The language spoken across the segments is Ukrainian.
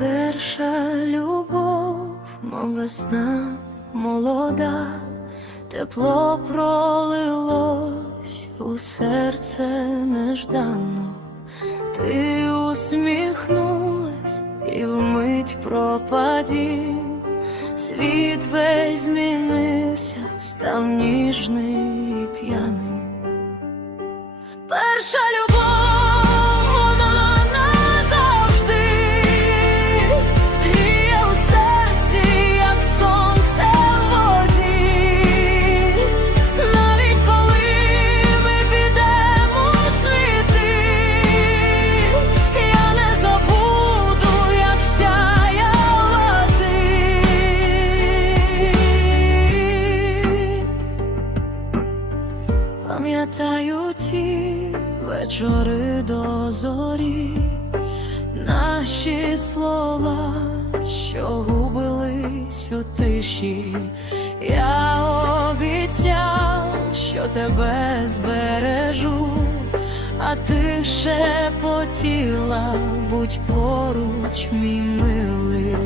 Перша любов, мов весна молода, тепло пролилось у серце неждано, ти усміхнулась і вмить пропадів, світ весь змінився, став ніжний вечори до зорі, наші слова, що губились у тиші. Я обіцяв, що тебе збережу, а ти шепотіла, будь поруч, мій милий.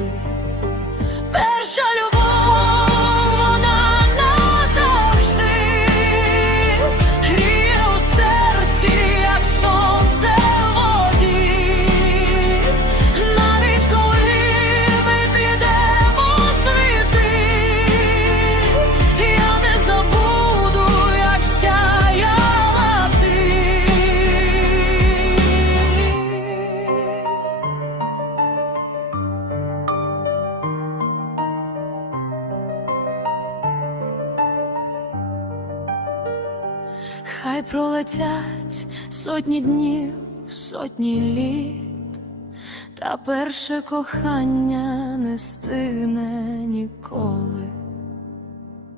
Хай пролетять сотні днів, сотні літ, та перше кохання не стигне ніколи,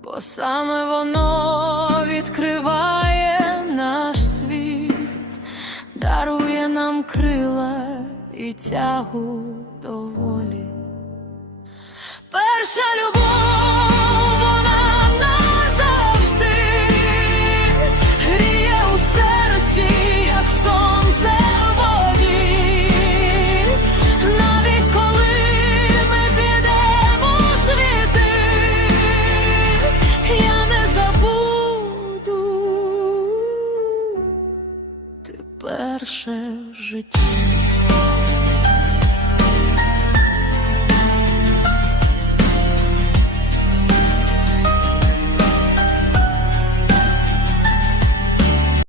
бо саме воно відкриває наш світ, дарує нам крила і тягу до волі. Перша любов, перше життя.